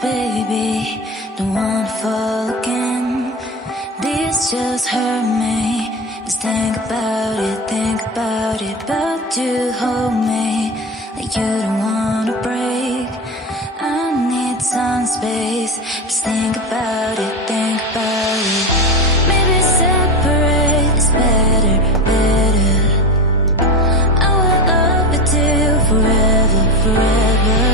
baby, don't wanna fall again. This just hurt me. Just think about it, but you hold me like you don't wanna break. I need some space. Just think about it, maybe separate is better, better. I will love you till forever, forever.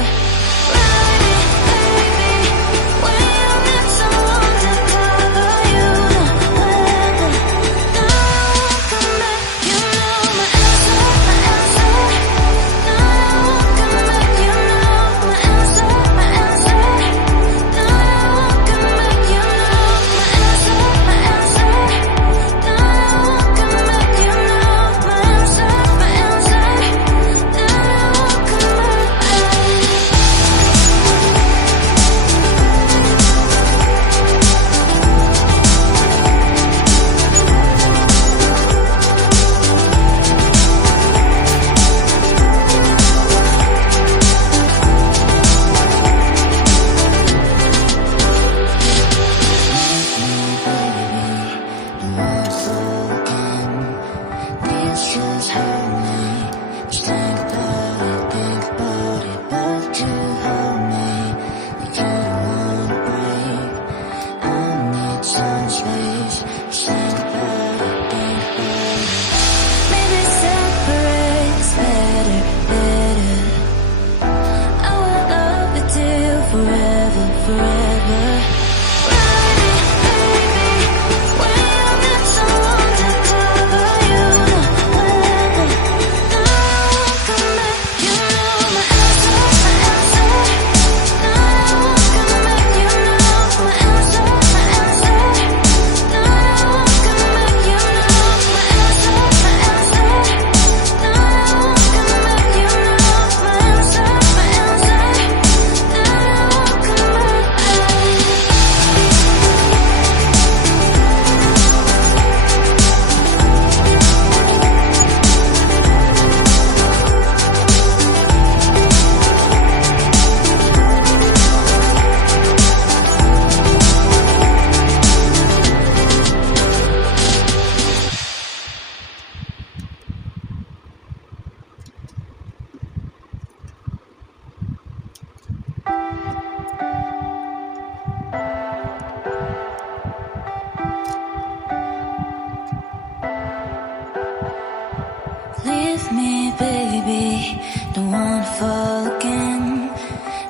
Leave me, baby, don't wanna fall again.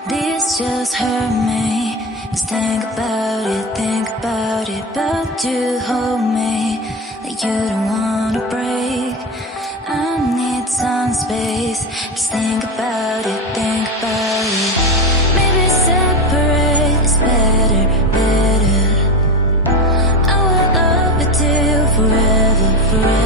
This just hurt me. Just think about it, but you hold me like you don't wanna break. I need some space. Just think about it, maybe separate is better, better. I will love you till forever, forever.